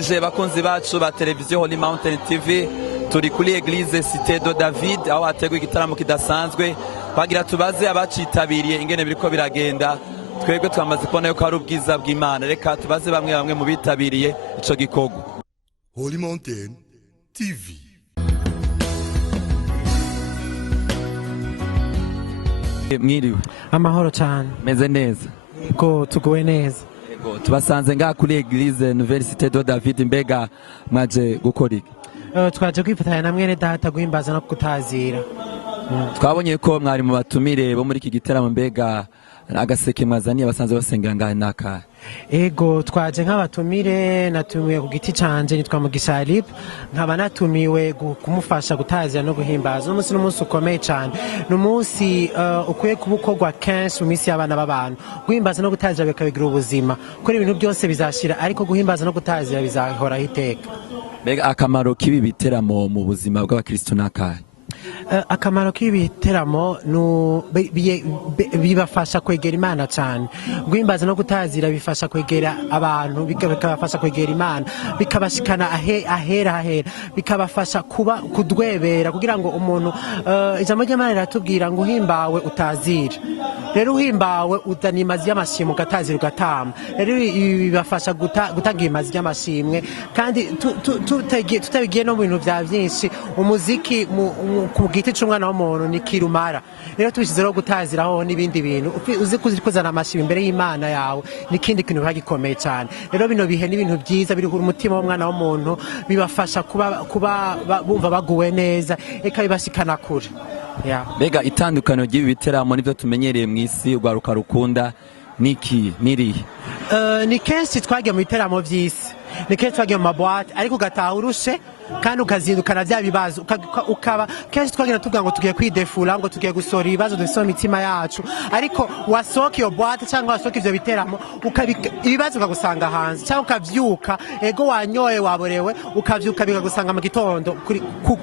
ndabaramukije bakunzi bacu ba televiziyo Holy Mountain TV. Turi kuri Eglise Cité de David aho hateguye igitaramo kidasanzwe twagira tubaze abacitabiriye ingene biriko biragenda. Twebwe twamaze kubona yuko hari ubwiza bw'Imana, reka tubaze bamwe mu bitabiriye ico gikorwa. Holy Mountain TV. Mwiriwe. Amahoro cyane. Meze neza. Ko tugowe neza. Yego tubasanze ngaha kuri Eglise Nouvelle Cité de David, mbega mwaje gukora iki? Twaje kwifatanya na mwene data guhimbaza no kutazira. Twabonye ko mwari mu batumire bo muri iki gitaramo, mbega agaseke mwazaniye abasanzwe basengera ngaha naka? Ego twaje nk'abatumire, natumiwe ku giti canje nitwa Mugisha Alip, nkaba natumiwe kumufasha gutazira no guhimbaza. Umunsi n'umunsi ukomeye cyane, n'umunsi ukwiye kubukorwa kenshi mu minsi y'abana b'abantu. Guhimbaza no gutazira bikabigira ubuzima, kuri ibintu byose bizashira, ariko guhimbaza no gutazira bizahoraho iteka. Mbega akamaro k'ibi biteramo mu buzima bw'abakristo nakahe? Akamaro k'ibiteramo bibafasha kwegera Imana cyane. Guhimbaza no gutazira bifasha kwegera abantu, bikabafasha kwegera Imana, bikabashikana ahera, bikabafasha kuba kudwebera kugira ngo umuntu ijambo ry'Imana riratubwira ngo uhimbawe utazira. Rero uhimbawe utanimazi y'amashimwe ugatazira ugatama. Rero bibafasha gutanga imazi y'amashimwe, kandi tutabigiye no mu bintu bya byinshi. Umuziki ku giti cy'umwana w'umuntu ni kirumara. Rero tubishyizeho gutaziraho n'ibindi bintu, uzi kuzana amashimwe imbere y'Imana yawe n'ikindi kintu gikomeye cyane. Rero bino bihe n'ibintu byiza biri ku mutima w'umwana w'umuntu, bibafasha kuba bumva baguwe neza, eka bibashikana kure. Mbega itandukaniro ry'ibi biteramo nivyo tumenyereye mu isi ugwaruka rukunda niki nirihe? Ni kenshi twagiye mu biteramo by'isi, ni kenshi twagiye mu mabwate, ariko ugataha urushe kandi ukazindukana bya bibazo, ukaba kenshi twagenda tuvuga ngo tugiye kwidefura, ngo tugiye gusora ibibazo dufite mu mitima yacu, ariko wasohoka iyo bwate cyangwa wasohoka ivyo biteramo ibibazo ukagusanga hanze, cyangwa ukavyuka ego wanyoye waborewe, ukavyuka bikagusanga mu gitondo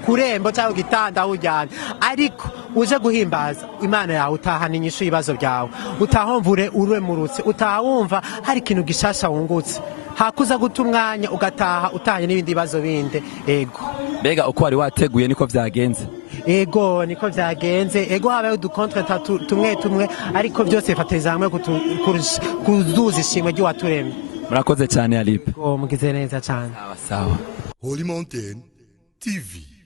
ku rembo cyangwa gitanda aho ujyana. Ariko uje guhimbaza Imana yawe utahana inyishu y'ibibazo byawe, utahomvure uremurutse, utahumva hari ikintu gishasha wungutse, hakuza guta umwanya ugataha utanye n'ibindi bibazo binde. Ego mbega uko wari wateguye niko vyagenze? Ego niko vyagenze. Ego habaye udukontre tumwe, ariko byose bifatiriza hamwe kuzuza ishimwe ry'uwaturemye. Murakoze cyane Alip. Mugize neza cyane. Sawa. Holy Mountain TV.